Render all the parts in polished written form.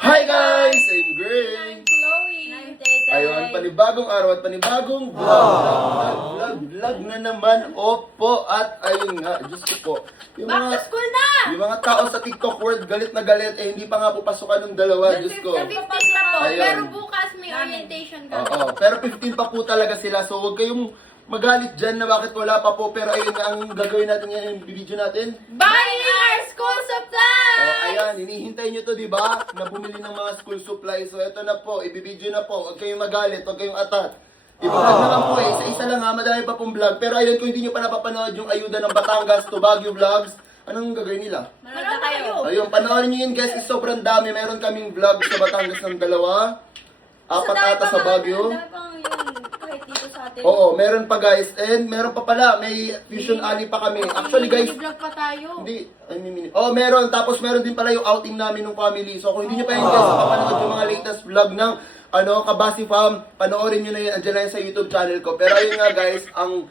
Hi guys! I'm Gray! Chloe. Ayun, panibagong araw at panibagong vlog na naman. Opo, at ayun nga, Diyos ko po. Back to school na! Yung mga tao sa TikTok world, galit na galit, eh hindi pa nga po pasukan ng dalawa, Diyos ko. Sa 15 pa po, Ayun. pero bukas may orientation ka. Oo, pero 15 pa po talaga sila, so huwag kayong magalit dyan na bakit wala pa po. Pero ayun nga, ang gagawin natin ngayon, yung video natin. Buying our school supplies! Oh, ayan, hinihintay nyo to, di ba? Na bumili ng mga school supplies. So, eto na po, ibibideo na po. Huwag kayong magalit, huwag kayong atat. I-vlog naman po eh, isa-isa lang ha, madami pa pong vlog. Pero ayun, kung hindi nyo pa napapanood yung ayuda ng Batangas to Baguio Vlogs, anong gagawin nila? Manood na kayo. Ayun, panoorin nyo yun guys, is sobrang dami. Meron kaming vlog sa Batangas ng dalawa. Apat ata sa Baguio. Dami pang yun, kahit dito sa atin. Oo, meron pa guys. And meron pa pala, may Fusion Alley pa kami. Actually guys, Vlog pa tayo. hindi, oh meron, tapos meron din pala yung outing namin ng family. So kung hindi nyo pa yun guys, papanood yung mga latest vlog ng Kabasi Fam, panoorin nyo na yun, andyan na yun sa YouTube channel ko. Pero ayun nga guys, ang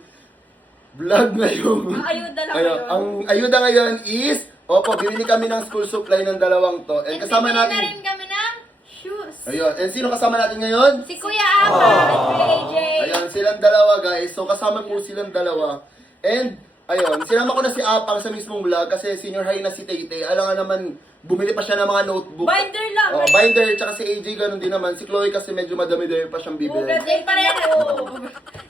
vlog ngayon, Ang ayuda lang ayun, yun. ang ayuda ngayon is, opo, bibili kami ng school supply ng dalawang to. And kasama bibili na natin, rin kami ng shoes. ayun, and sino kasama natin ngayon? Si Kuya Apa at Kuya AJ. Ayan, silang dalawa guys. So kasama po silang dalawa. And, ayun, sinama ko na si Apang sa mismong vlog kasi senior high na si Taytay. Alam nga naman, bumili pa siya ng mga notebook. Binder lang. Oh, binder, tsaka si AJ ganun din naman. Si Chloe kasi medyo madami-dami pa siyang bibili. Same pa rin.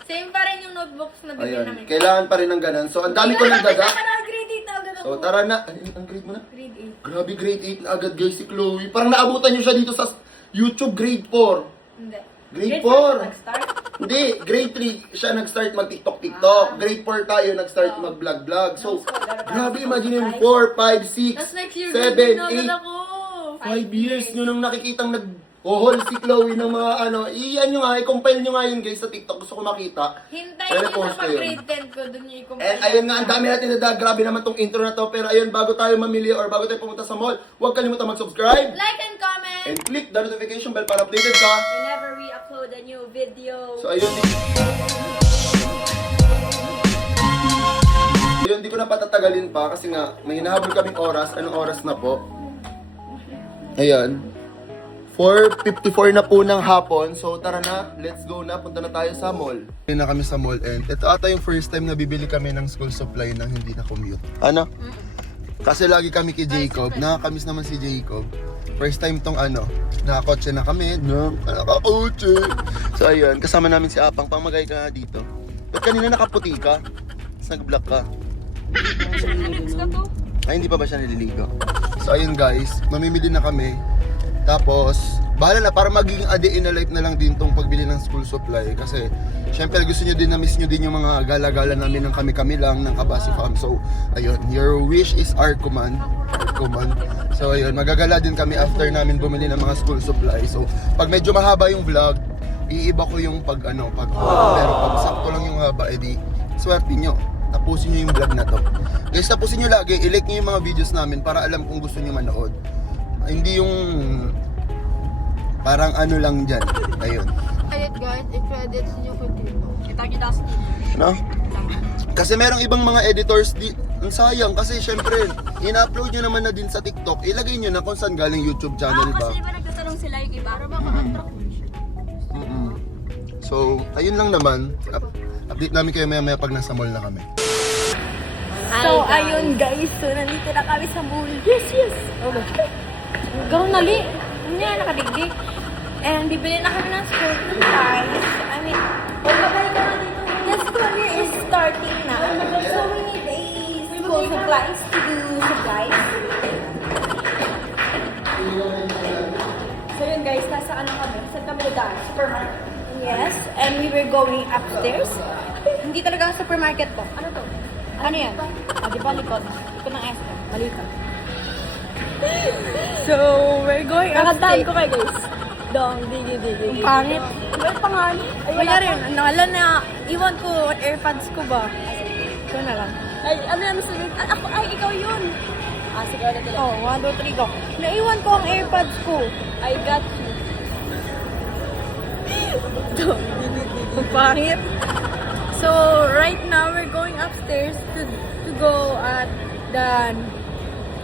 Same pa rin yung notebooks na bibili Ayun, namin. kailangan pa rin ng ganun. So, ang dami ko ng dada. Grade 8 agad ako. So, tara na. Ang grade mo na? Grade Grabe, grade 8 na agad guys si Chloe. Parang naabutan niyo siya dito sa YouTube grade 4. 8. Hindi. Grade 4. Nag-start? Hindi, grade 3 siya nag-start mag-TikTok. Grade 4 tayo nag-start mag-vlog-vlog. So, grabe, imagine yung 4, 5, 6, Tapos next year, 7, grade 8 8, ako. 5 years nyo nung nakikitang nag-ohol si Chloe ng mga iyan nyo nga, i-compile nyo nga yun guys sa TikTok. Gusto ko makita. Hintayin Pero nyo post sa ko yun. pag-grade 10 ko, dun nyo i-compare. And ayun nga, ang dami natin na grabe naman tong intro na to. Pero ayun, bago tayo mamili or bago tayo pumunta sa mall, huwag kalimutan mag-subscribe. Like and comment And click the notification bell para updated ka. whenever we upload a new video. So ayun, ayun, di ko na patatagalin pa kasi nga may hinahabol kaming oras. Anong oras na po? Ayan. 4:54 na po ng hapon. So tara na, let's go na. Punta na tayo sa mall. Hindi na kami sa mall and ito ata yung first time na bibili kami ng school supply nang hindi na commute. Ano? Kasi lagi kami kay Jacob. Nakakamiss naman si Jacob. First time tong nakakotse na kami. No? Nakakotse. So ayun, kasama namin si Apang. Pamagay ka nga dito. Ba't kanina nakaputi ka? Tapos nag-black ka. Ay, hindi pa ba siya nililigo? So ayun guys, mamimili na kami. Tapos, bahala na, para magiging a day in a life na lang din tong pagbili ng school supply. Kasi, syempre gusto nyo din, na-miss nyo din yung mga gala-gala namin ng kami-kami lang, ng Kabasi Fam. So, ayun, your wish is our command. Our command. So, ayun, magagala din kami after namin bumili ng mga school supply. So, pag medyo mahaba yung vlog, iiba ko yung pero pag sakto lang yung haba, edi, swerte nyo. Tapusin nyo yung vlog na to. Guys, tapusin nyo lagi, i-like nyo yung mga videos namin para alam kung gusto nyo manood. Hindi yung parang lang dyan. Ayun. Edit guys, i-credits nyo ko dito. Kita sa No? Kasi merong ibang mga editors ang sayang kasi syempre ina-upload nyo naman na din sa TikTok. Ilagay nyo na kung saan galing YouTube channel ba. Kasi diba nagtatanong sila yung iba, para maka-attract mo siya. So, ayun lang naman. Update namin kayo maya pag nasa mall na kami. So, ayun guys. So, nandito na kami sa mall. Yes! Oh my God. Gawin nali. Ano yan, nakadigdig. And bibili na kami ng school supplies. I mean, magbabalik ka na dito. The school year is starting na. So, we need a school supplies to do supplies. So, yun guys, nasa kami? Saan kami dadaan? Supermarket. Yes, and we were going upstairs. Hindi talaga supermarket to. Ano to? Ano yan? Di ba likod? Likod ng Esther. Malikod. So, we're going upstairs. Ko kayo guys. Dong, digi. Ang pangit. Iba yung pangalan. Kaya rin, nakala na, iwan ko, AirPods ko ba? Ikaw na lang. Ay, ano yan, sunod? Ay, ikaw yun. Sige, ulit. Oh, 1, 2, 3, go. Naiwan ko ang AirPods ko. I got you. Dong, digi. Ang pangit. So, right now, we're going upstairs to go at the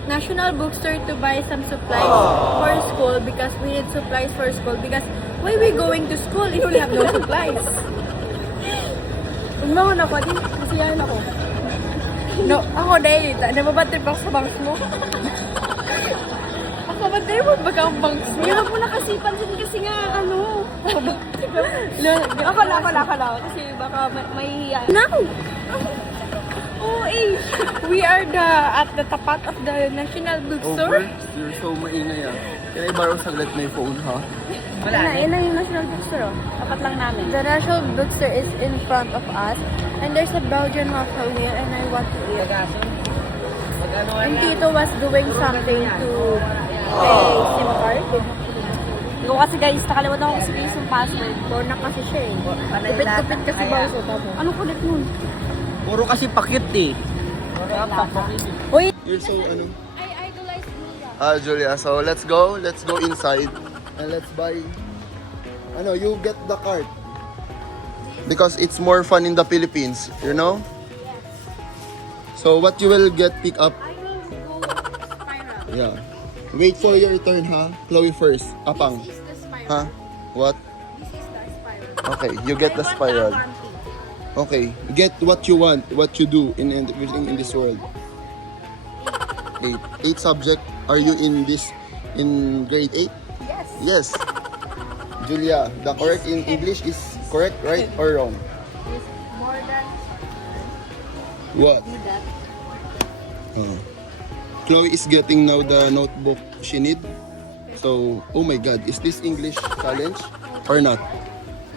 National Bookstore to buy some supplies for school because we need supplies for school because why we going to school if we have no supplies? Umahan ako, di masiyahan ako. No, ako dahil, nababatid pa ako sa bangs mo. Ako batid mo, baga ang bangs mo. Hindi mo nakasipan kasi nga, ano. Ako lang. Kasi baka may hiya. No! Oh, we are at the tapat of the National Bookstore. You're so maingay ah. Can I borrow saglit my phone, ha? Yun na yung National Bookstore, oh. Tapat lang namin. The National Bookstore is in front of us. And there's a Belgian waffle here and I want to eat. And Tito was doing something to pay SIM card. Ikaw kasi guys, nakalimutan ko kasi yung password. Born na kasi siya eh. Kupit-kupit kasi bawso. Anong kulit nun? Puro kasi pakit eh. Uy! You're so, ano? I idolize Julia. Julia, so let's go inside and let's buy, you get the cart because it's more fun in the Philippines, you know? So what you will pick up, I will go spiral. yeah. Wait for your turn, ha? Chloe first, apang, This is the spiral. ha? What? This is the spiral. Okay, you get the spiral. Okay, get what you want, what you do in everything in this world. 8 subject. Are you in grade 8? Yes. Yes. Julia, the correct in English is correct, right or wrong? It's more than What? that. Chloe is getting now the notebook she need. So, oh my God, is this English challenge or not?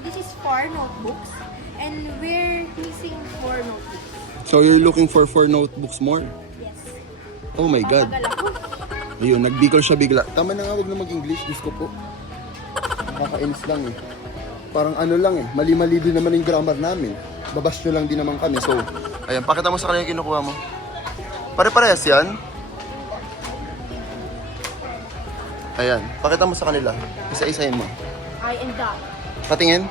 This is 4 notebooks and we're missing 4 notebooks. So you're looking for 4 notebooks more? Yes. Oh my God. Tagal ako. Ayun, nagbikol siya bigla. Tama na nga, wag na mag-English. Diyos ko po. Nakakainis lang eh. Parang ano lang eh. Mali-mali din naman yung grammar namin. Babasyo lang din naman kami. So, ayan. Pakita mo sa kanila yung kinukuha mo. Pare-parehas yan. Ayan. Pakita mo sa kanila. Isa-isahin mo. I am dot. Patingin.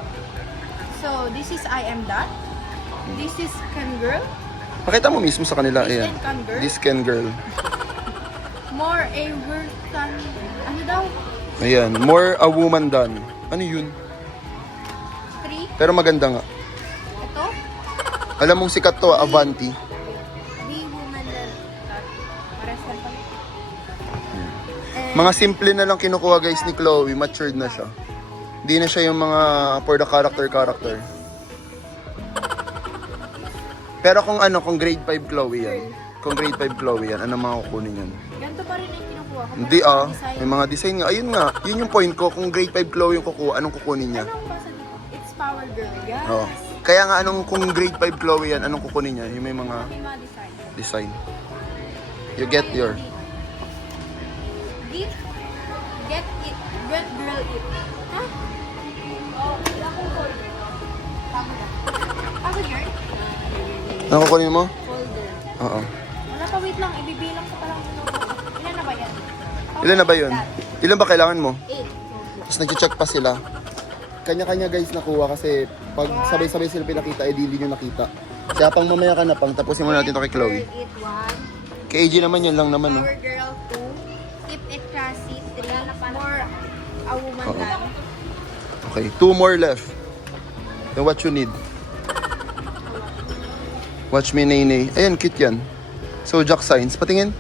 So, this is I am dot. This is can girl. Pakita mo mismo sa kanila. This Ayan. and can girl. This can girl. More a word than, ano daw? Ayan. More a woman than. Ano yun? 3. Pero maganda nga. Ito. Alam mong sikat to, Avanti. Be woman than. Pares lang pala. Mga simple na lang kinukuha guys ni Chloe. Matured na siya. Hindi na siya yung mga for the character. Pero kung grade 5 Chloe yan. Kung grade 5 Chloe yan, ano mga kukunin yan? Ganito pa rin yung kinukuha ko. Hindi Parang design. may mga design nga. Ayun nga, yun yung point ko. Kung grade 5 Chloe yung kukuha, anong kukunin niya? Anong basa dito? It's power girl. Yes. Oo. Kaya nga kung grade 5 Chloe yan, anong kukunin niya? Yung may mga May mga design. design. You get your... Deep. Get it. Get girl it. Ha? Oh, wala akong folder. Tama na. Ako girl? Ano kukunin mo? Folder. Oo. Wala pa, wait lang. Ibibilang ko pa lang. Ilan na ba yan? Ilan na ba yun? Ilan ba kailangan mo? 8. Tapos nag-check pa sila. Kanya-kanya guys nakuha kasi pag sabay-sabay sila pinakita, hindi nyo nakita. Kaya pang mamaya ka na pang tapusin muna natin ito kay Chloe. Girl it 1. Kay AJ naman yun lang naman, no? Power girl 2. Keep it classy 3. More a woman than. Okay, 2 more left. Then what you need? Watch me, Nene. Ayan, cute yan. Zodiac signs. Patingin.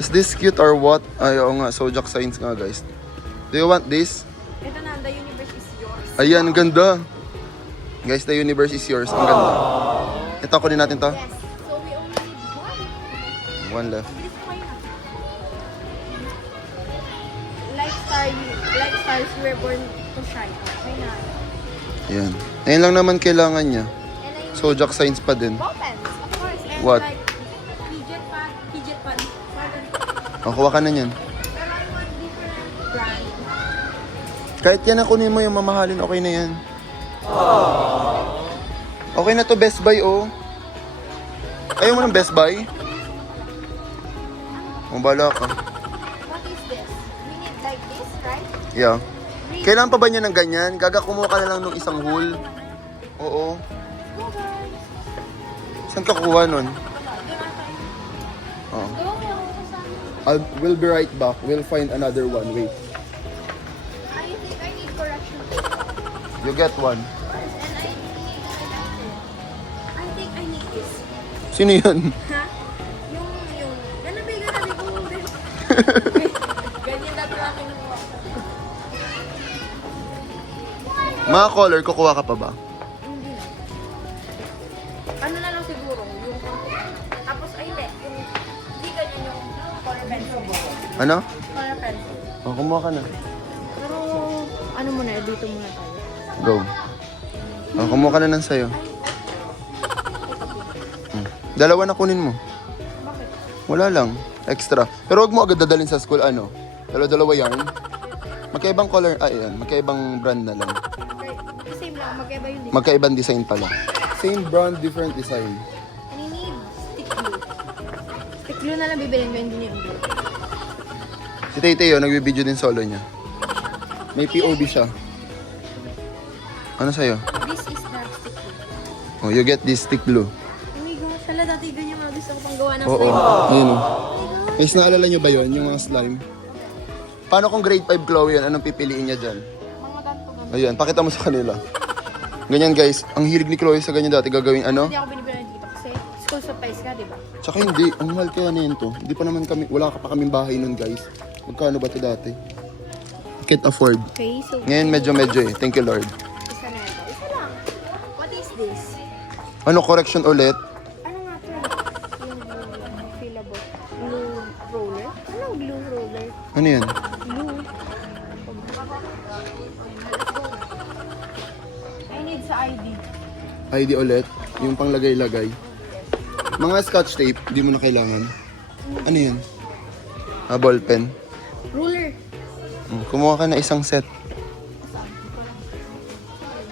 Is this cute or what? Ay, oo nga. Zodiac signs nga, guys. Do you want this? Ito na, the universe is yours. Ayan, ang ganda. Guys, the universe is yours. Ang ganda. Ito, kunin natin to. Yes. So we only need 1. 1 left. Bilis ko kayo na. Like stars, you were born to shine. Okay na. Ayan. Ayan lang naman kailangan niya. And I Zodiac signs pa din. ball pens, of course. And What? like fidget pan. O, kuha ka na yan. Pero I want different brand. Kahit yan na kunin mo yung mamahalin, okay na yan. Okay na to, Best Buy, oh. Ayaw mo ng Best Buy? Bala ka. What is this? We need like this, right? Yeah. Kailangan pa ba niya ng ganyan? Gaga, kumuha ka na lang ng isang hole. Oo. Go guys. Saan ka kuha nun? Wala, di ba tayo? Oh. Go, kaya ako sa We'll be right back. We'll find another one. Wait. I think I need correction. You get one. And I think I need this. Sino yun? Ha? Yung, ganabi, ganabi. Ganyan na pala kinuha. Mga color, kukuha ka pa ba? Hindi na. Ano na lang siguro, yung tapos ay hindi ganyan yung color pencil. Ano? Color pencil. O, kumuha ka na. Pero, ano muna, dito muna tayo. Go. O, kumuha ka na ng sayo. Dalawa na kunin mo. Bakit? Wala lang. Extra. Pero wag mo agad dadalhin sa school, ano? Dalawa yarn. Magkaibang color, ayan. Magkaibang brand na lang. Same lang, magkaiba yung design. Magkaibang design pala. Same brand, different design. And I need stick glue. Stick glue na lang bibilin mo, hindi yung glue. Si Tay-Tay, nagbibideo din solo niya. May POV siya. Ano sa'yo? This is the stick glue. Oh, you get this stick glue. Oh my gosh, sala dati ganyan mga gusto ko pang gawa ng Oo. slime. Ayun o. Guys, naalala nyo ba yun? Yung mga slime? Paano kung grade 5 Chloe yan? Anong pipiliin niya dyan? Mga ganito ganito. Ayan, pakita mo sa kanila. Ganyan guys, ang hilig ni Chloe sa ganyan dati gagawin ano? Hindi ako binibili dito kasi school supplies ka, di ba? Tsaka hindi, ang mahal kaya na yun to. Hindi pa naman kami, wala ka pa kaming bahay nun guys. Magkano ba to dati? Can't afford. Okay, so Ngayon medyo eh. Thank you Lord. isa na ito. Isa lang. What is this? Ano, correction ulit? Ano nga ito? Yung fillable. Glue roller? Ano glue roller? Ano yan? Glue. I need sa ID. ID ulit? Yung panglagay-lagay. Mga scotch tape, di mo na kailangan. Ano yan? Ah, ball pen. Ruler. Kumuha ka na isang set.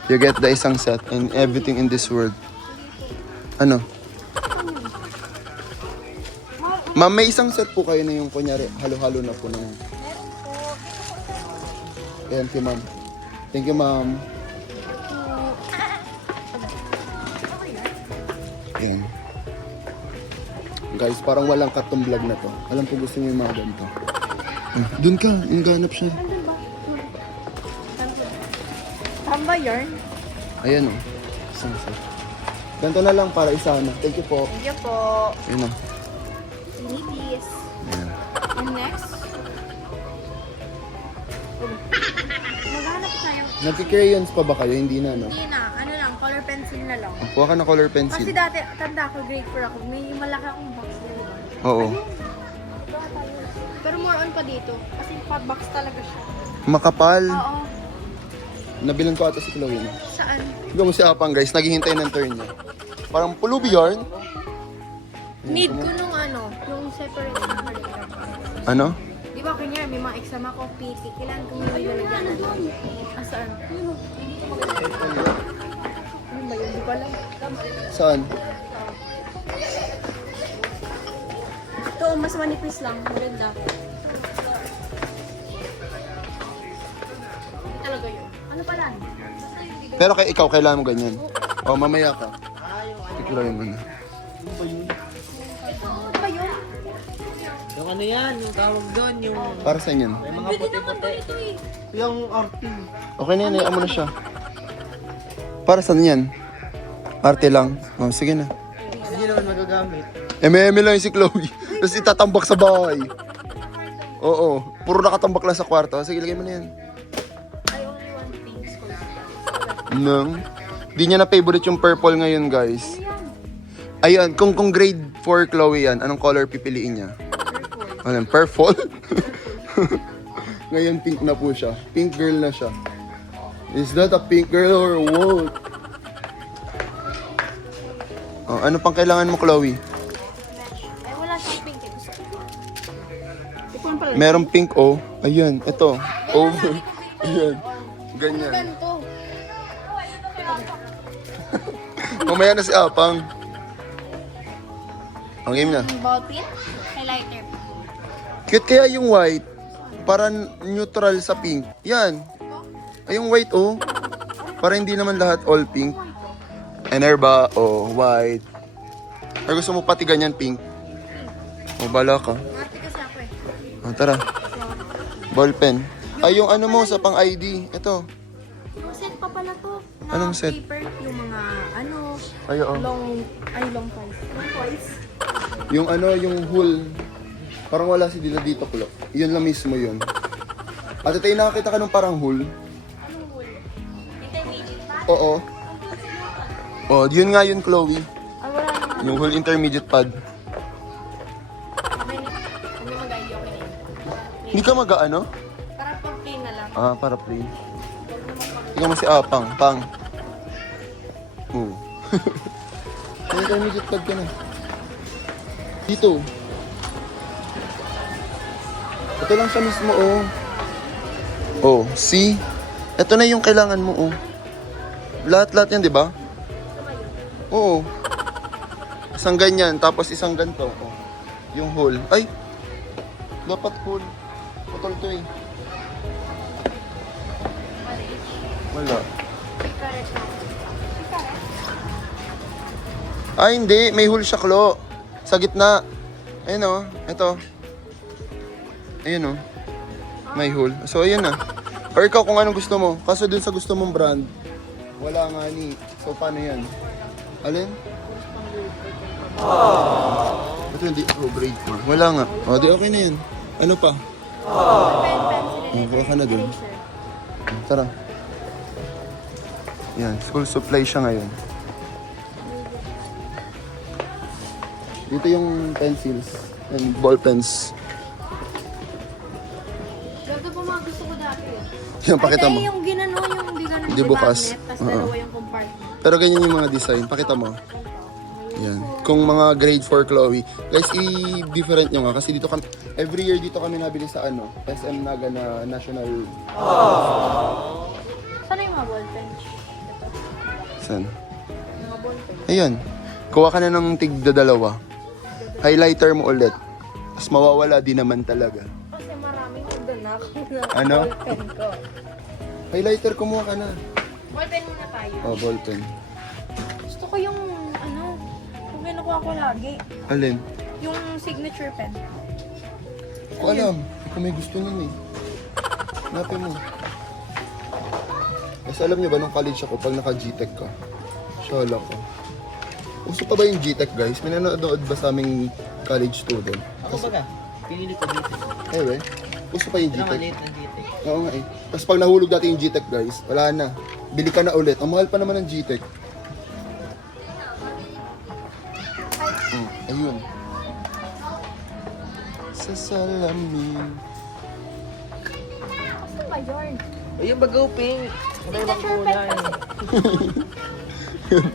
You get the isang set and everything in this world. Ano? Ma'am, may isang set po kayo na yung kunyari, halo-halo na po ng... Thank you, ma'am. Thank you, ma'am. Ayan. Guys, parang walang cut tong vlog na to. Alam ko gusto niyo yung mga ganito. Doon ka, ganap siya. Tamba yarn. Ayan o. Isang set. Ganito na lang para isa na. Thank you po. Thank you po. Ayan o. We need this. Ayan. And next? Maghanap tayo. Nagki-crayons pa ba kayo? Hindi na, no? Hindi na. Ano lang, color pencil na lang. Kuha ka na color Kasi pencil. dati, tanda ko, grade 4 ako. May malaki akong box na, di ba? Oo. Pero more on pa dito. Kasi pot box talaga siya. Makapal. Oo. Nabilang ko ata si Chloe. No? Saan? Tignan mo si Apang, guys. Naghihintay ng turn niya. Parang pulubi yarn. Need ko nung ano, yung separate. Ano? Di ba kanya, may mga exam ako, PT. Kailangan kong may lalagyan na. Saan? Hindi ko maganda. Ano ba yun? Di ko alam. Saan? Ito, mas manipis lang. Maganda. Hindi talaga yun. Ano pala? Pero kay ikaw, kailangan mo ganyan. O, mamaya ka. Tikloyin mo na. Ito, ano ba yun? Yung ano yan, yung tawag doon, yung Para sa inyo. may mga Pwede naman puti-puti. ganito eh. Yung arte. Okay na yan, hayaan mo na siya. Para saan yan? Arte lang. O, sige na. Hindi naman magagamit. MM lang yung si Chloe. Tapos itatambak sa bahay. Oo. Puro nakatambak lang sa kwarto. Sige, lagay mo na yan. I only want pink school. Nang. Di niya na favorite yung purple ngayon, guys. Ayun, kung grade 4 Chloe yan, anong color pipiliin niya? Ano, purple? Ngayon pink na po siya. Pink girl na siya. Is that a pink girl or what? Oh, ano pang kailangan mo, Chloe? Ay, wala siyang pink eh. Gusto ko. Ipon pala. Merong pink, oh. Ayun, ito. Oh. Ayun. Ganyan. Ganito. Mamaya na si Apang. Ang game na. Ball pin. Highlighter. Cute kaya yung white. Para neutral sa pink. Yan. Ay, yung white, oh. Para hindi naman lahat all pink. Enerba, oh, white. Or gusto mo pati ganyan pink? Oh, bala ka. Mati kasi ako eh. Oh, tara. Ballpen. Ay, yung ano mo sa pang ID. Ito. Yung set pa pala to. Na Anong set? paper, yung mga ano, Ay, oo. long twice. Long twice. Yung ano, yung hull. Parang wala si Dila dito, Klo. Yun lang mismo yun. Ate tayo, nakakita ka nung parang hull? Anong wool? Intermediate pa? Oo. Oh, yun nga yun, Chloe. Ay, wala naman. Yung hull intermediate pad. Kami mag-ID okay na yun. Hindi ka mag-ano? Para pang plain na lang. Ah, para plain. Ikaw mo si Apang. Pang. Oo. Intermediate pad ka na. Dito. Ito lang siya mismo, oh. Oh, see? Ito na yung kailangan mo, oh. Lahat-lahat yan, di ba? Oo. Isang ganyan, tapos isang ganito. Oh. Yung hole. Ay! Dapat hole. Putol to eh. Wala. Ay, hindi. May hole siya, Klo. Sa gitna. Ayun, oh. Ito. Ayun, oh. May hole. So, ayun na. Or ikaw kung anong gusto mo. Kaso dun sa gusto mong brand, wala nga ni. So, paano yan? Alin? Ito hindi. Oh, grade 4. Wala nga. O, di okay na yan. Ano pa? Pen, pencil, and Kuha ka na dun. eraser. Tara. Yan. School supply siya ngayon. Dito yung pencils and ball pens. Ganito po mga gusto ko dati. Yan, pakita mo. Ay, yung ginano, yung di ganun. Hindi bukas. Tapos Oo. dalawa yung compartment. Pero ganyan yung mga design. Pakita mo. Yan. Kung mga grade 4 Chloe. Guys, i-different nyo nga. Kasi dito kami, every year dito kami nabili sa ano, SM Naga na national. Sana yung mga ballpen? Ito. San? Yung mga ballpen. Ayun. Kuha ka na ng tigda-dalawa. Highlighter mo ulit. Tapos mawawala din naman talaga. Kasi maraming nagdanak na Ano? ballpen ko. Highlighter, kumuha ka na. Ballpen muna tayo. Oh, ballpen. Gusto ko yung, ano, yung kinukuha ko lagi. Alin? Yung signature pen. Ko alam. Kung may gusto niyan eh. Hanapin mo. Kasi alam niyo ba nung college ako, pag naka-GTech ka, shala ko. Uso pa ba yung GTech guys? May nanonood ba sa aming college student? Ako baga, pinili ko dito. Eh we, uso pa yung Ito naman GTech? liit ng dito. Oo nga eh. Tapos pag nahulog dati yung GTech guys, wala na. Bili ka na ulit. Ang mahal pa naman ng GTech. Ayun. Sa salamin. Gusto ba yun? Ayun baga pink. Ano ibang Signature pen kulay? kasi.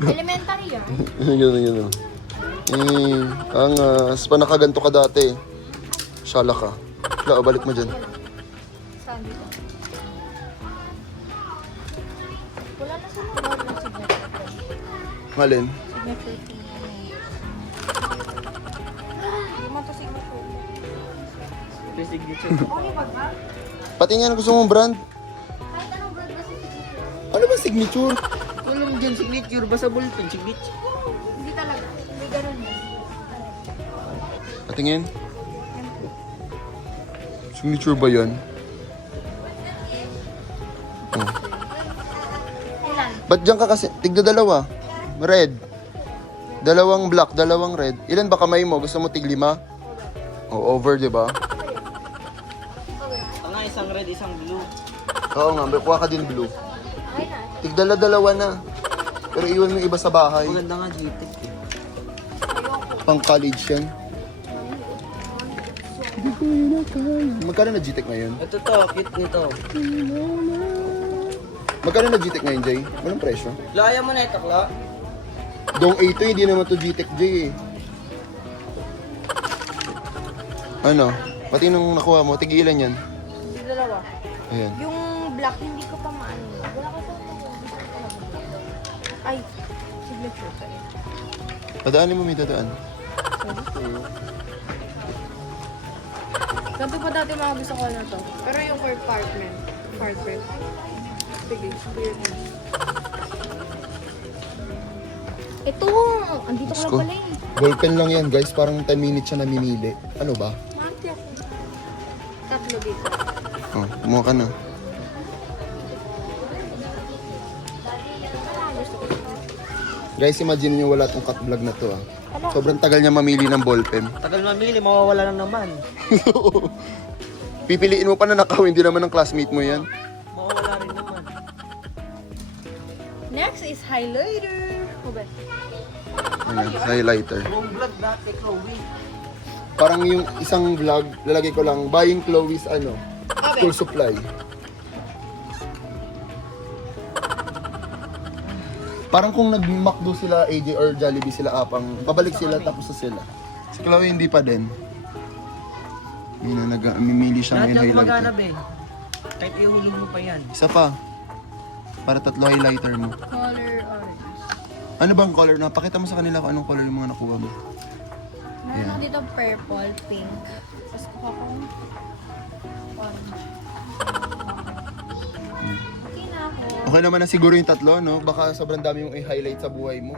Elementary yan. Gano'n, gano'n. Angas. Pa nakaganto ka dati. Shala ka. Wala, balik mo dyan. Saan dito? Wala na sa mga ng signature pen. Malin? Signature pen. Hindi mo to signature pen. Ito yung signature. Okay ba ba? Pati nga na gusto mong brand. Kahit anong brand kasi signature. Ano ba signature? Kung alam dyan, signature. Basta ballpen, signature. Hindi talaga. May ganun yan. Patingin. Signature ba yan? Oh. Ilan? Ba't dyan ka kasi? Tigda dalawa. Red. Dalawang black, dalawang red. Ilan ba kamay mo? Gusto mo tig 5? Oh, over, di ba? Ang isang red, isang blue. Oo nga, may kuha ka din blue. Okay na. Tigdala-dalawa na. Pero iwan mo yung iba sa bahay. Maganda nga GTech eh. Pang college yan. Magkano na GTech ngayon? Ito to, cute nito. Magkano na GTech ngayon, Jay? Anong presyo? Laya mo na ito, Kla. Dong A2, hindi naman to GTech, Jay eh. Ano? Pati nung nakuha mo, tigilan yan. Hindi dalawa. Ayan. Yung black, hindi ko pa maano. Wala ko sa ay, signature pen. Padaanin mo, may dadaan. Ganito pa dati mga gusto ko na to. Pero yung compartment. Sige, weird na. Ito! Andito ko Diyos lang ko. pala eh. Ballpen lang yan, guys. Parang 10 minutes siya namimili. Ano ba? Mati ako. dito. Oh, kumuha ka na. Guys, imagine niyo wala tong cut vlog na to ah. Sobrang tagal niya mamili ng ballpen. Tagal mamili, mawawala lang naman. Pipiliin mo pa na nakaw, hindi naman ng classmate mo yan. Mawawala rin naman. Next is highlighter. Hubad. Ayan, highlighter. Yung vlog dati, Chloe. Parang yung isang vlog, lalagay ko lang, buying Chloe's ano, school supply. Parang kung nag-McDo sila, AJ or Jollibee sila apang, babalik sila tapos sa sila. Si Chloe hindi pa din. Yun na, namimili siya Lahat ngayon ng highlighter. gumagana, Ben. Kahit ihulog mo pa yan. Isa pa. Para 3 highlighter mo. Color orange. Ano bang color na? Pakita mo sa kanila kung anong color yung mga nakuha mo. Meron ako dito purple, pink. Tapos kuha ko orange. Okay na ako. Okay naman na siguro yung 3, no? Baka sobrang dami yung i-highlight sa buhay mo.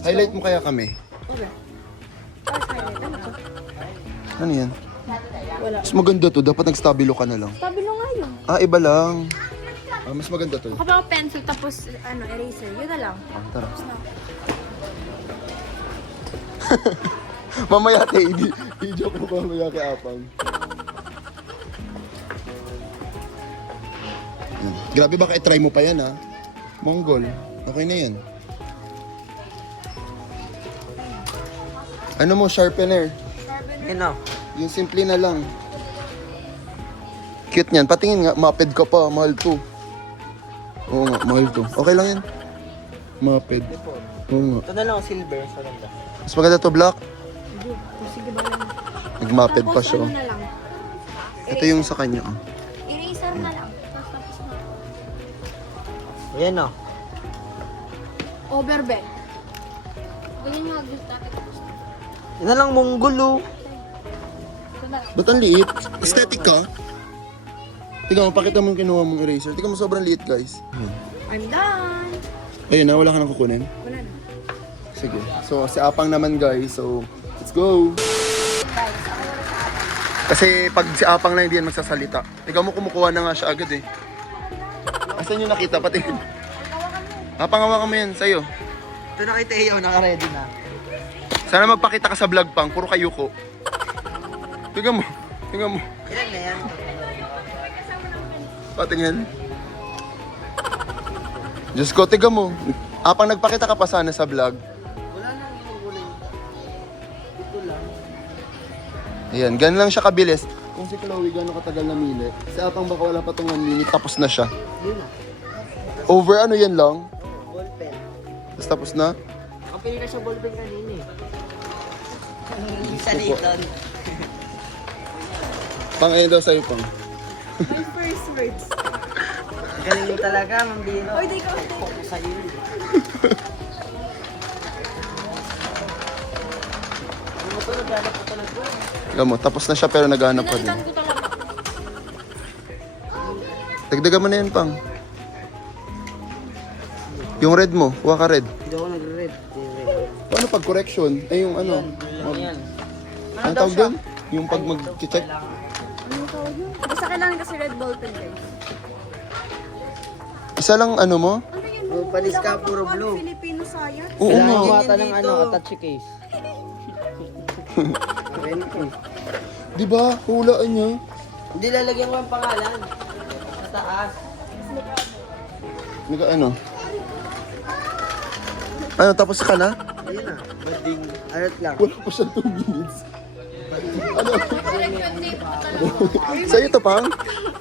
Highlight mo kaya kami. Okay. Tapos highlight. Ano to? Ano yan? Wala. Mas maganda to. Dapat nagstabilo ka na lang. Sabi nyo nga yun. Ah, iba lang. Ah, mas maganda to. Kapag ako pencil tapos ano, eraser. Yun na lang. Ah, tara. Tapos na. Mamaya te, i-joke mo pa mamaya kay Apang. Grabe, baka i-try mo pa yan ha. Mongol, okay na yan. Ano mo, sharpener? Yun na. Yung simple na lang. Cute niyan. Patingin nga, maped ka pa. Mahal to. Oo nga, mahal to. Okay lang yan. Maped. Oo nga. Ito na lang, silver. Sa ganda. Mas maganda to, black. Hindi. Sige ba lang. Nagmaped pa Tapos siya. ano na lang. Ito yung sa kanya. Oh. Eraser na lang. Tapos na. Ayan na. Overbed. Ganyan nga gusto natin. Yun na lang, monggol oh. Ito na lang. Ba't ang liit? Aesthetic ka? Tingnan mo, pakita mo yung kinuha mong eraser. Tingnan mo, sobrang liit, guys. I'm done. Ayun na, wala ka nang kukunin. Wala na. Sige. So, si Apang naman, guys. So, let's go! Kasi pag si Apang na hindi yan magsasalita. Tingnan mo, kumukuha na nga siya agad eh. Asan yung nakita? Pati. Apang, hawakan mo yan, sa'yo. Ito na kay Teo, naka-ready na. Sana magpakita ka sa vlog, Pang. Puro kayo ko. Tingnan mo. Tingnan mo. Ilan na yan? Patingin. Diyos ko, tiga mo. Apang nagpakita ka pa sana sa vlog. Wala nang inuulay. Ito lang. Ayan, ganun lang siya kabilis. Kung si Chloe gano'ng katagal na mili, si Apang baka wala pa itong 1 minute, tapos na siya. Yun na. Over ano yan lang? Ballpen. Tapos na? Kapili na siya ballpen kanina eh. Sa Nathan. Pang ayun daw sa'yo, Pang. My first words. Galing mo talaga, Mambino. Oy, di ko. Focus sa'yo. Ano pa naghanap ko talaga? Alam mo, tapos na siya pero naghahanap pa din. Pinalitan ko talaga. Dagdagan mo na yan, Pang. Yung red mo, kuha ka red. Hindi ako nag-red. Paano pag correction? Eh yung ano? Yan. Ano tawag doon? Yung pag mag-check? Ano tawag yun? Basta kailangan kasi red ballpen guys. Isa lang ano mo? Ano yun? Oh, panis ka, puro blue. Filipino science. Oo nga. Mata ng ano, attache case. Di ba? Hulaan niya. Hindi lalagyan mo ang pangalan. Sa taas. Naka ano? Ano, tapos ka na? Ayun na. Bading. Alert lang. Wala pa siya 2 minutes. Ano? Sa'yo to, Pang?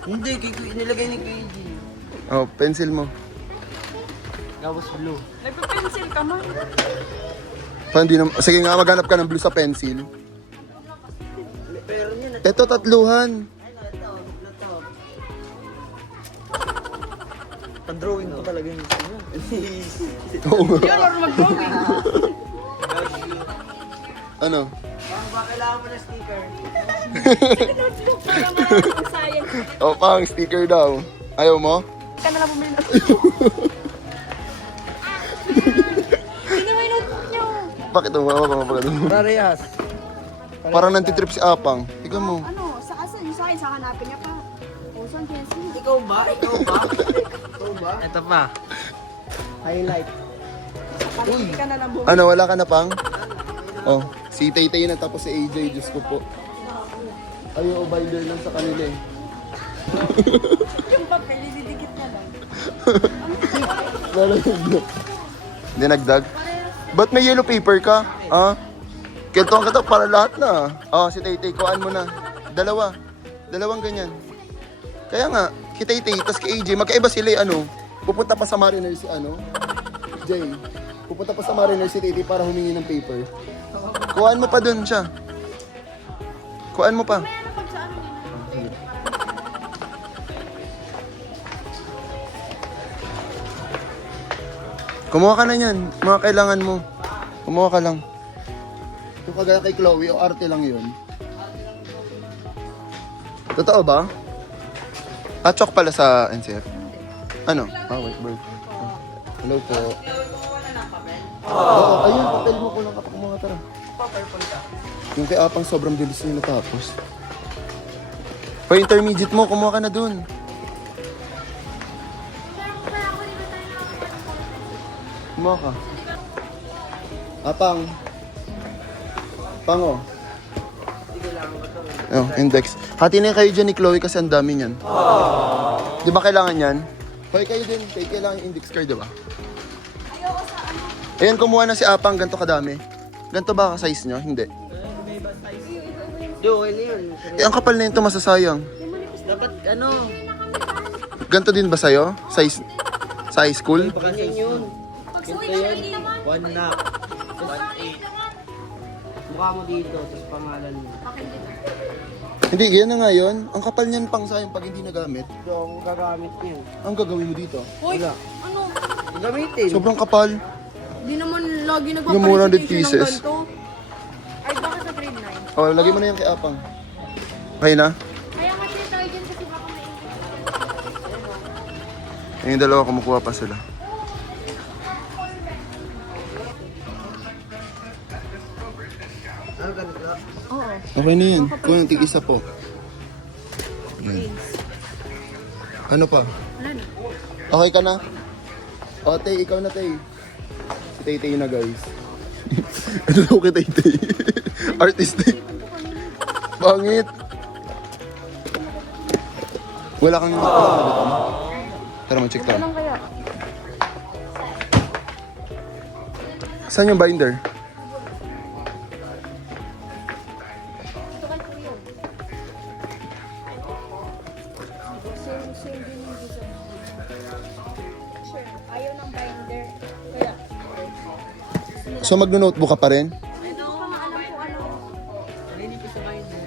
Hindi, nilagay ni KG. Oh, pencil mo. Tapos blue. Nagpa-pencil ka man. Pang, di na, sige nga, maghanap ka ng blue sa pencil. Pero yun, Ito, tatluhan. ito. Pag-drawing ko talaga yung gusto niya. Oo nga. Yan, or mag-drawing. Ano? Baka kailangan mo na sticker. Notebook para maraming science. Oh, Pang, sticker daw. Ayaw mo? Ka na lang bumili ng Hindi may notebook niyo. Bakit mo? Bakit mo? Parehas. Parang nantitrip si Apang. Tignan mo. Ano, sa akin, sa hanapin niya pa. Ikaw ba? Ikaw ba? Ikaw ba? Ito pa. Highlight. Pamili ka na lang bumili. Ano, wala ka na pang? Oh, si Tay na tapos si AJ, Diyos ko po. Ayaw, binder lang sa kanila eh. Yung papel, didikit na lang. Hindi nagdag. Ba't may yellow paper ka? Ah? Kintuan ka to para lahat na. Oh, si Tay, kuhaan mo na. Dalawang ganyan. Kaya nga, si Tay, tas kay AJ, magkaiba sila eh, ano. Pupunta pa sa Mariner si ano. Jay. Pupunta pa sa Mariner si Tay para humingi ng paper. Kuhaan mo pa dun siya. Kuhaan mo pa. Kumuha ka na yan. Mga kailangan mo. Kumuha ka lang. Ito kagaya kay Chloe o arte lang yun. Totoo ba? Chok pala sa NCF. Ano? Wait, bird. Hello po. Oo, ayun, papel mo ko lang kapag kumuha, tara. Yung kay Apang sobrang bilis niya natapos. Pa intermediate mo, kumuha ka na dun. Kumuha ka. Apang. Pango. Oh, index. Hati na kayo dyan ni Chloe kasi ang dami niyan. Di ba kailangan yan? Hoy, kayo din. Kailangan yung index card, di ba? Ayan, kumuha na si Apang. Ganto kadami. Ganto ba size nyo? Hindi. Do, ano yun? Ang kapal na yun ito, masasayang. Dapat ano? Ganto din ba sa'yo? Sa high school? Ganyan yun. Ganito yun. 1 knock. 1.8. Mukha mo dito, tapos pangalan mo. Hindi, yan na nga yun. Ang kapal niyan pang sayang pag hindi nagamit. So, ang gagamit niyan. Ang gagawin mo dito? Uy, Wala. ano? Gamitin. Sobrang kapal. Di naman lagi Yung 100 pieces. ng ganito. Ay, baka sa grade 9. Oh, lagay mo na yan kay Apang. Okay na? Kaya nga tayo dyan kasi baka may Yung dalawa kumukuha pa sila. Ano ganito? Okay na yan. Kung yung tig-isa po. Yan. Ano pa? Okay ka na? O, Tay, ikaw na, Tay. Si Tay na, guys. Ito daw kay Tay. Artist, Tay. Pangit. Wala kang Tara, mag-check tayo. Saan yung binder? ayaw ng binder. Kaya, So, mag-notebook ka pa rin? hindi ko pa maalam kung ano. Narinig ko sa binder.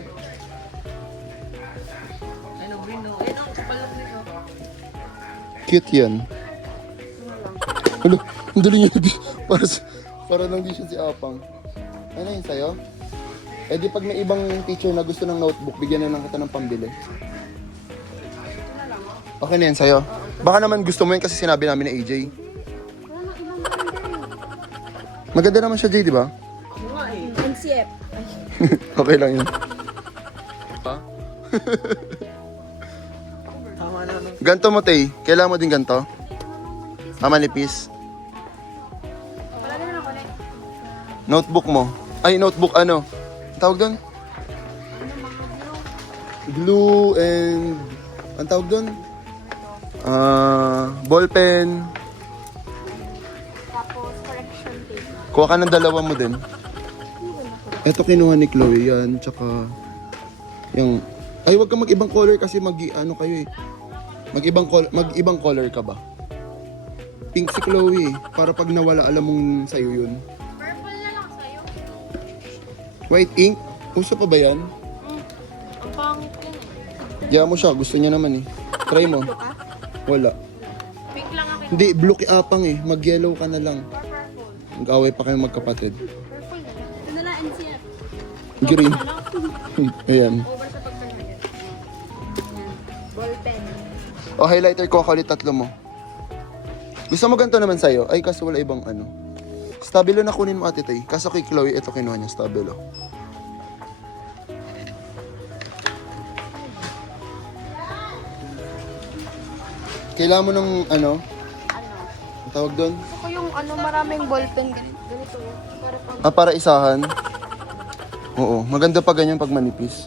Ano, Brino? Ayun ang kapalok nito. Cute yan. Ano? Ang dali niya. Para lang di siya si Apang. Ano yun sa'yo? Eh di pag may ibang teacher na gusto ng notebook, bigyan na lang kita ng pambili. Okay na yan sa'yo. Baka naman gusto mo yun kasi sinabi namin ni AJ. Maganda naman siya, Jay, di ba? NCF. Okay lang yun. Ha? Tama na, no? Ganto mo, Tay. Kailangan mo din ganto? Manipis. Palagay na ako na. Notebook mo. Ay, notebook ano? Ang tawag doon? Glue and... Ang tawag doon? Ballpen. Tapos, correction tape. Kuha ka ng dalawa mo din. Ito kinuha ni Chloe yan. Tsaka... Yung... Ay, wag ka mag-ibang color kasi ano kayo eh. Mag-ibang color ka ba? Pink si Chloe eh. Para pag nawala, alam mong sa'yo yun. Purple na lang sa'yo. White ink? Uso pa ba yan? Ang pangit yun eh. Diyan mo siya. Gusto niya naman eh. Try mo. Wala. Pink lang akin. Hindi, blue ki Apang eh. Mag-yellow ka na lang. Or purple. Mag-away pa kayong magkapatid. Purple na lang. Ito na lang NCF. Green. Ayan. Over sa pagkakayan. Yan. Ball pen. O, highlighter ko ulit 3 mo. Gusto mo ganito naman sa'yo? Ay, kaso wala ibang ano. Stabilo na kunin mo, Ate Tay. Kaso kay Chloe, ito kinuha niya, stabilo. Kailangan mo ng ano? Ano? Ang tawag doon? Gusto ko yung maraming ballpen ganito. Para pag... Ah, para isahan? Oo, maganda pa ganyan pag manipis.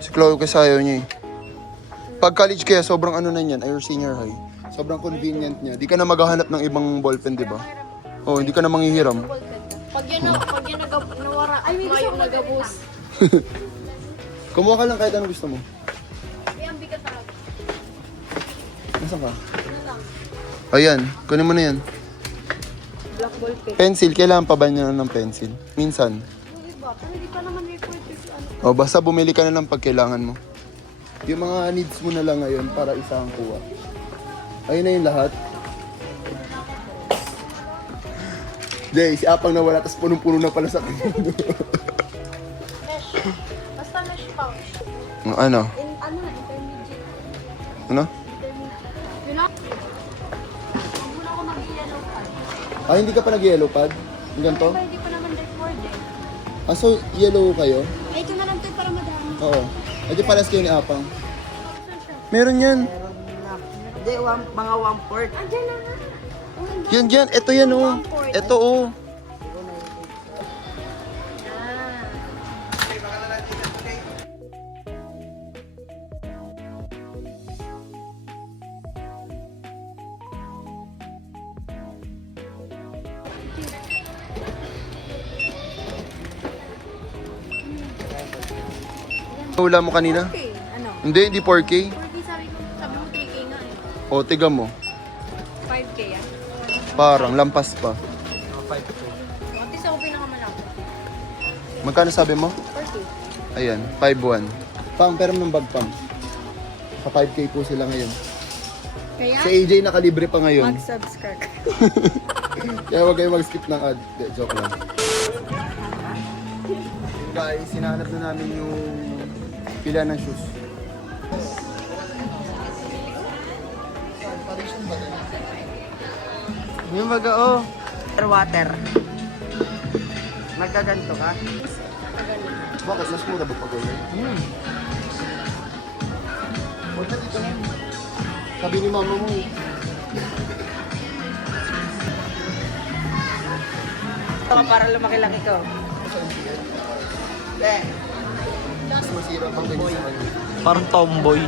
Si Chloe kasi ayaw niya eh. Pag college kaya, sobrang ano na yan, or senior high. Sobrang convenient niya. Di ka na maghahanap ng ibang ballpen, di ba? Oo, hindi ka na manghihiram. Pag yan nawara, ay, may gusto ko nagabus. Kumuha ka lang kahit anong gusto mo. May ang bigat talaga. Nasaan ka? Ano lang? Ayan, kunin mo na yan. Black ball pen. Pencil, kailangan pa ba niya ng pencil? Minsan. Hindi ba? Pero di pa naman report yung O, ano. basta bumili ka na lang pag kailangan mo. Yung mga needs mo na lang ngayon para isang kuha. Ayun na yung lahat. Jay, si Apang nawala, tapos punong-puno na pala sa akin. Mesh. Basta mesh pouch. Ano? Intermediate. Ano? Intermediate. Yun lang. Huwag muna ako mag-yellow pad. Ah, hindi ka pa nag-yellow pad? Yung ganito? Diba, hindi pa naman record eh. Ah, so yellow kayo? Ay, ito na lang tayo para madami. Oo. Edi palas kayo ni Apang. Meron yan. Meron na. Hindi, mga 1/4. Andiyan na nga. Oh, ang dami. Yan, yan. Ito yan, oh. Ito, oh. Hula mo kanina? Okay, ano? Hindi 4K. 4K sabi mo 3K nga eh. O, tiga mo. 5K ah. Parang lampas pa. At least ako pinakamalaki. Magkano sabi mo? 4K. Ayan, 5-1. Pang, pero ng bag pang. Sa 5K po sila ngayon. Kaya, Si AJ nakalibre pa ngayon. mag-subscribe. Kaya huwag kayo mag-skip ng ad. De, joke lang. Guys, sinahanap na namin yung pila ng shoes. Yung baga, oh. Water. Magkaganto ka? Bakit? Mas mura ba pag ganyan? Huwag na dito na. Sabi ni mama mo eh. Ito ka para lumaki-laki ko. Mas masira pang ganyan sa kanya. Parang tomboy.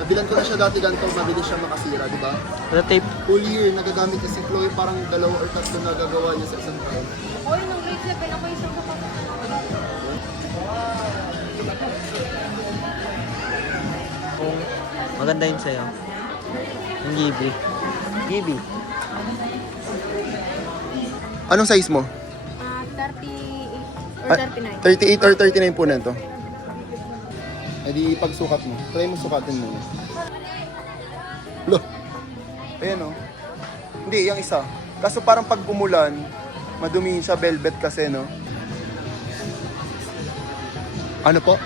Nabilan ko na siya dati ganito, mabilis siya makasira, di ba? Ano tape? Full year, nagagamit niya si Chloe, parang 2 or 3 na gagawa niya sa isang taon. Oy, nung grade 7 ako isang kapatid. Maganda yun sa'yo. Ang gibi. Gibi. Anong size mo? 38 or 39. 38 or 39 po na ito. E di pagsukat mo. Try mo sukatin mo. Look. Ayan o. Hindi, yung isa. Kaso parang pag umulan, madumihin siya, velvet kasi, no? Ano po?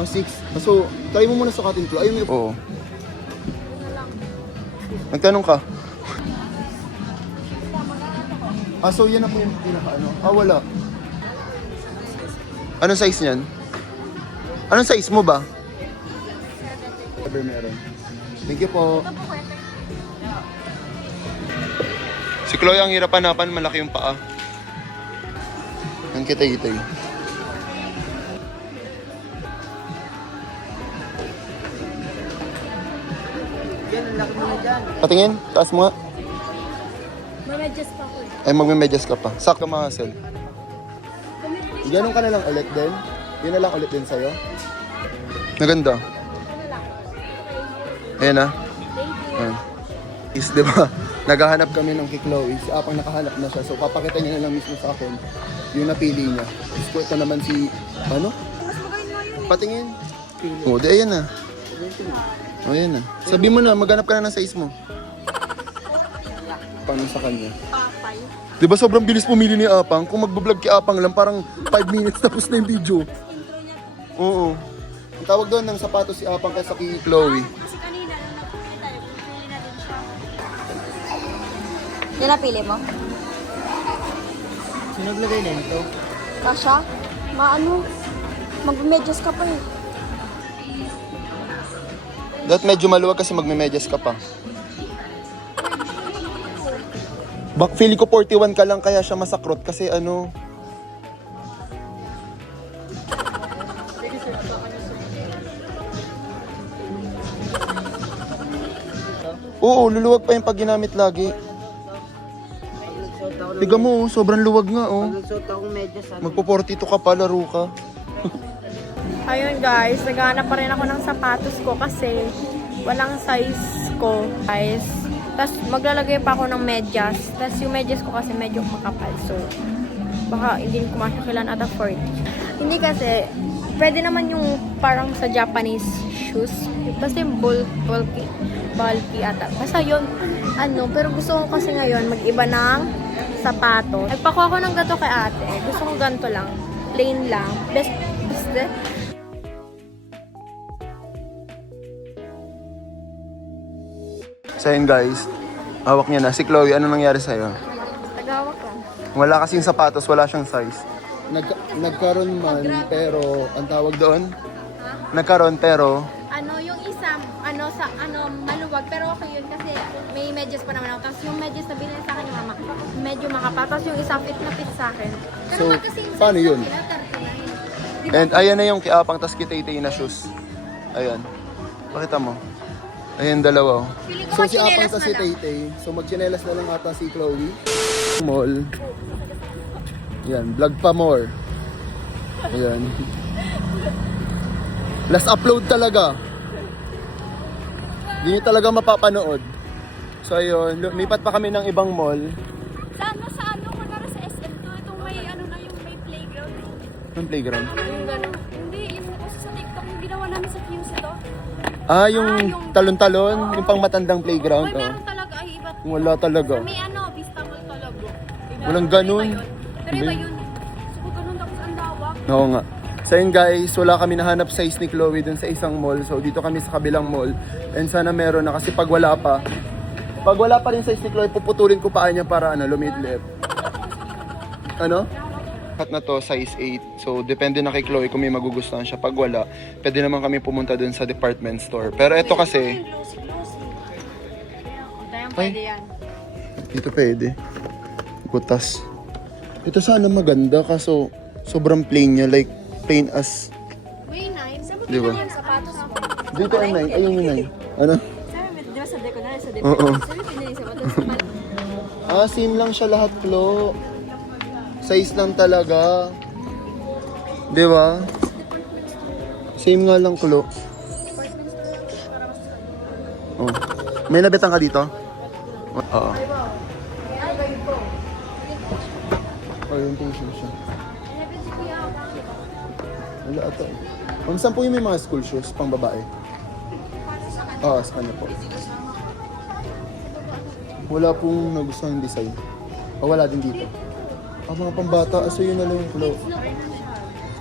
Ang 6. So, try mo muna sukatin ko. Ayun yung... Oo. Nagtanong ka? Ah, so yan na po yung pinaka ano? Ah, wala. Anong size niyan? Anong size mo ba? Meron. Thank you po. Si Chloe ang hirap hanapan, malaki yung paa. Ang kitay-kitay. Yan, ang laki mo na dyan. Patingin, taas mo nga. Mamedyas pa ako. Ay, magme-medyas ka pa. Sak ka mahasel. Ganun ka na lang ulit din. Yun na lang ulit din sa'yo. Maganda. Ayan na. Ayan. Is, di ba? Naghahanap kami ng kay Chloe. Si Apang nakahanap na siya. So, papakita niya na lang mismo sa akin yung napili niya. Tapos ito naman si, ano? Patingin. O, di ayan na. O, ayan na. Sabi mo na, maghanap ka na ng size mo. Paano sa kanya? Di ba sobrang bilis pumili ni Apang? Kung magbablog kay Apang lang, parang 5 minutes tapos na yung video. Oo. Ang tawag doon ng sapatos si Apang kaysa kay Chloe. Kasi kanina, nung nagpili tayo, pili na din siya. Yan napili mo? Sino naglagay na ito? Kasha? Maano? Mag-medyas ka pa eh. Dapat medyo maluwag kasi magme-medyas ka pa. Feeling ko 41 ka lang kaya siya masakrot kasi ano. Oo, luluwag pa yung pag ginamit lagi. Tiga mo, sobrang luwag nga oh. Pag nagsuot akong medyas, ano? Magpo-42 ka pa, laro ka. Ayun guys, naghahanap pa rin ako ng sapatos ko kasi walang size ko, guys. Tapos maglalagay pa ako ng medyas. Tapos yung medyas ko kasi medyo makapal. So, baka hindi ko masyakilan at a 40. Hindi kasi, pwede naman yung parang sa Japanese shoes. Basta yung bulky ata. Basta yun, ano, pero gusto ko kasi ngayon mag-iba ng sapatos. Nagpakuha ko ng gato kay ate. Gusto ko ganito lang. Plain lang. Best. So yun guys, hawak niya na. Si Chloe, ano nangyari sa'yo? Tagawak lang. Wala kasing sapatos, wala siyang size. Nagkaroon man, pero ang tawag doon? Nagkaroon pero... Ano, yung isa, maluwag, pero okay yun kasi may medyas pa naman ako. Tapos yung medyas na binili sa akin yung mama, medyo makapal. Tapos yung isa fit na fit sa akin. Pero So, magkasing paano size yun? na sila, 39. And ayan na yung kiapang tas kitay-tay na shoes. Ayan. Pakita mo. Ayan dalawa. Oh. Feeling ko So si magchinelas Apang tas na si lang. Tay-Tay. So magchinelas na lang ata si Chloe. Mall. Yan, vlog pa more. Ayan. Last upload talaga. Hindi nyo talaga mapapanood. So ayun, lumipat pa kami ng ibang mall. Sa ano, kunwari sa SM2, itong may ano na yung may playground. Ng playground. Yung gano'n. Hindi, yung kasi sa TikTok yung ginawa namin sa Fuse ito. Ah, yung talon-talon, yung pang matandang playground. May Oh. meron talaga, ay iba. Wala talaga. May ano, Vista Mall talaga. Iba, Walang pero ganun. iba yun. Pero iba yun. So, ganun tapos ang lawak. Oo nga. So yun guys, wala kami nahanap size ni Chloe dun sa isang mall. So dito kami sa kabilang mall. And sana meron na kasi pag wala pa rin size ni Chloe, puputulin ko paa niya para ano, lumidlip. Ano? At na to, size 8. So depende na kay Chloe kung may magugustuhan siya. Pag wala, pwede naman kami pumunta dun sa department store. Pero ito kasi, Pwede yan. dito pwede. Butas. Ito sana maganda kaso sobrang plain niya. Like, plain as... Uy, nice. Saan mo Di ba? yung sapatos mo? Dito ang 9. Ayun yung 9. Ano? Sabi, di ba sa deco na sa deco? Oo. Sabi, pinili yung sapatos. Ah, same lang siya lahat, Klo. Size lang talaga. Di ba? Same nga lang, Klo. Oh. May nabitan ka dito? Oo. Orientation siya. Wala ata. Saan po yung may mga school shoes pang babae? Oo, sa kanya po. Wala pong nagustuhan yung design. O wala din dito. Mga pambata, aso yun na lang yung Chloe.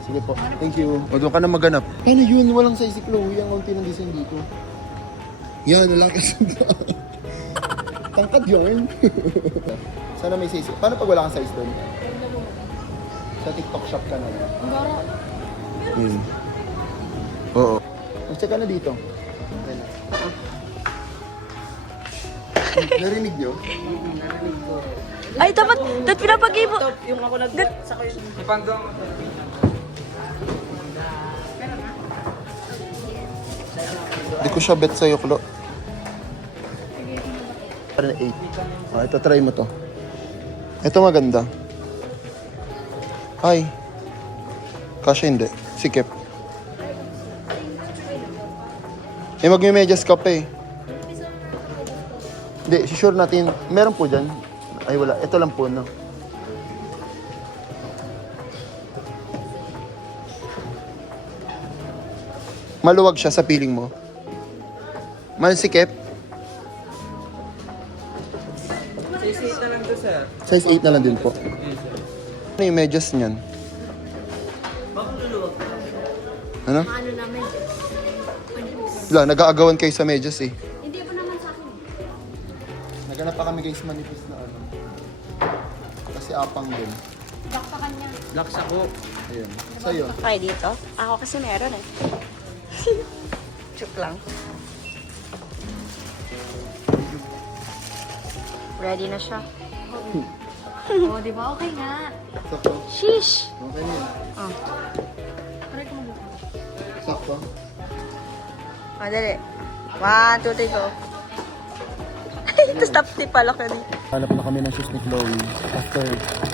Sige po, thank you. O doon ka na maghanap. Ano yun, walang size si Chloe. Ang konti ng design dito. Yan, wala kasi. Tangkad yun. Sana may size. Paano pag wala kang size doon? Sa TikTok shop ka na lang. Oo. Mag-check ka na dito. Okay na. Narinig nyo? Narinig ko. Ay, dapat pinapag-ibo. Top, yung ako nag-cut sa kayo. Ipanggang. Hindi ko siya bet sa'yo, Klo. Parang 8. Oh, ito, try mo to. Ito maganda. Ay. Kasya hindi. Sikip. Eh, magme-medyas ka pa eh. Hindi, sure natin. Meron po dyan. Ay, wala. Ito lang po, no? Maluwag siya sa piling mo. Malsikip. Size 8 na lang to, sir. Size 8 na lang din po. Ano yung medyas niyan? Bakit luluwag? Ano? Ano namin? Wala, nag-aagawan kayo sa medyas eh. Hindi po naman sa akin. Naghanap pa kami guys manipis na ano. Kasi apang din. Bakpakan niya. Laks ako. Ayun. Sa'yo. Okay, dito? Ako kasi meron eh. Joke lang. Ready na siya. Oo, di ba? Okay nga. Sakto. Sheesh! Okay na yan. Oh. Sakto. Oh, dali. 1, 2, 3, go. Ito stop tip pala ka rin. Hanap na kami ng shoes ni Chloe after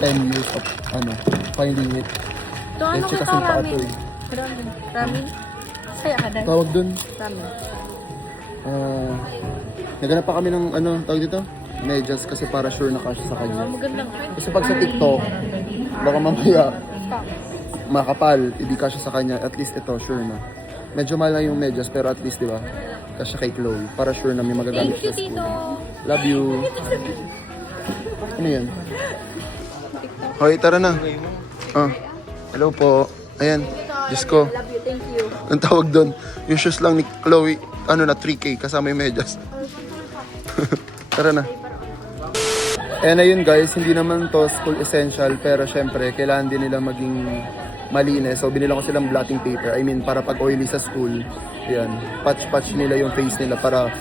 10 years of finding it. Ito ano Let's check kita kasi pa ramen? ito eh. Ramen? Saya ka dahil. Tawag dun. Ramen. Naganap pa kami ng tawag dito? Medyas kasi para sure na cash sa kanya. Magandang Kasi pag sa TikTok, baka mamaya makapal, hindi cash sa kanya. At least ito, sure na. Medyo mahal na yung medyas pero at least, di ba? Cash kay Chloe. Para sure na may magagamit Thank you, sa school. Tito. Love you. Ano yan? Hoy, tara na. Hello po. Ayan. Diyos ko. Love you, thank you. Ang tawag doon, yung shoes lang ni Chloe, 3K, kasama yung medyas. Tara na. And ayun guys, hindi naman to school essential, pero syempre, kailangan din nila maging malinis. So binila ko silang blotting paper, para pag oily sa school, ayan, patch nila yung face nila para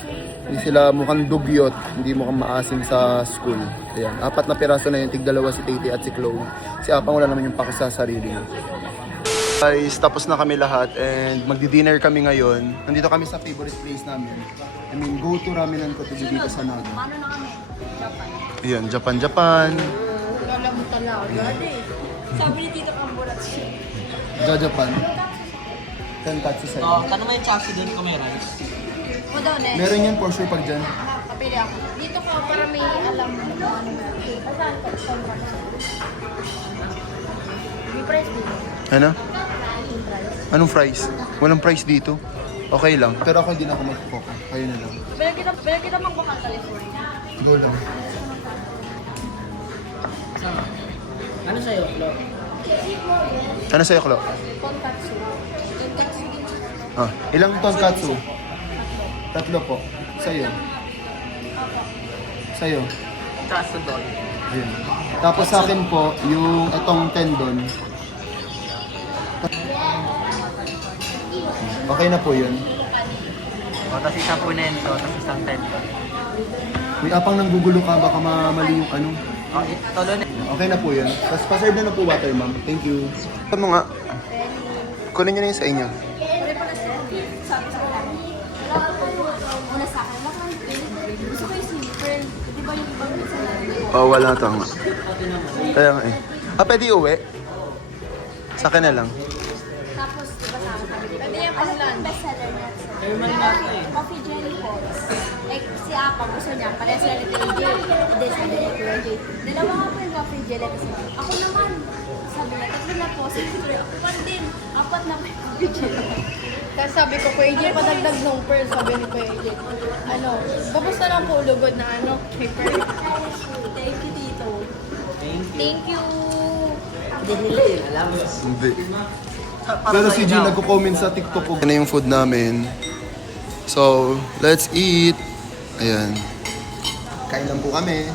hindi sila mukhang dugyot, hindi mukhang maasim sa school. Ayan, 4 na piraso na yun, tig-2 si Titi at si Chloe. Si Apang wala naman yung paki sa sarili niya. Guys, tapos na kami lahat and magdi-dinner kami ngayon. Nandito kami sa favorite place namin. Go-to ramenan ko to dito sa Naga. Ano na kami? Japan. Ayan, Japan. Alam mo talaga. Sabi ni Tito Kamburatsi. Japan. Tenkatsu sa'yo. Oh, tanong mo yung chassis doon kung may rice. O daw, ne? Meron yan for sure pag dyan. Kapili ako. Dito ka para may alam mo ano meron. Saan ka? Saan ka? May price dito. Ano? Anong fries? Walang fries dito. Okay lang. Pero ako hindi na ako mag-coca. Kayo na lang. Pwede kita magbakal California. Go lang. Ano sa'yo, Flo? Ano sa'yo, Klo? Tonkatsu. Tonkatsu din. Ilang tonkatsu? 3 po. Sa'yo? Sa'yo? Kaso doon. Ayun. Tapos sa akin po, yung itong tendon. Okay na po yun. O, tapos isang punento, tapos isang tento. May Apang nanggugulo ka, baka mamali yung ano. O, tulo na. Okay na po yun. Tapos pa-serve na po water, ma'am. Thank you. Ano nga? Kunin nyo na yung sa inyo. Sabi sa kanya. Wala ko una sa akin. Gusto ko yung silver. Di ba yung ibang minsan na Wala to nga. Kaya nga eh. Pwede uwi? Sa akin na lang. Tapos, di ba sabi ko, pwede yung pang-lunch. Bestseller niya. Coffee jelly pots. Like, si Apa, gusto niya, pareha sila ni Kuya Jay. Hindi, sabi ni Kuya Jay. Dalawa nga po yung coffee jelly. Kasi, ako naman. Sabi niya, 3 na po. Sabi ko, ako pa din. 4 na po yung coffee jelly. Tapos sabi ko, Kuya Jay, padagdag nung pearl. Sabi ni Kuya Jay, babos na lang po ulugod na kay pearl. Thank you, Tito. Thank you. Hindi, alam mo. Hindi. Pero si G nagko-comment sa TikTok ko. Ano yung food namin. So, let's eat. Ayan. Kain lang po kami.